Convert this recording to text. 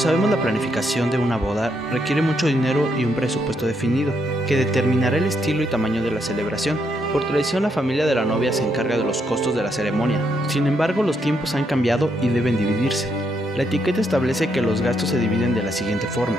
sabemos, la planificación de una boda requiere mucho dinero y un presupuesto definido, que determinará el estilo y tamaño de la celebración. Por tradición, la familia de la novia se encarga de los costos de la ceremonia. Sin embargo, los tiempos han cambiado y deben dividirse. La etiqueta establece que los gastos se dividen de la siguiente forma: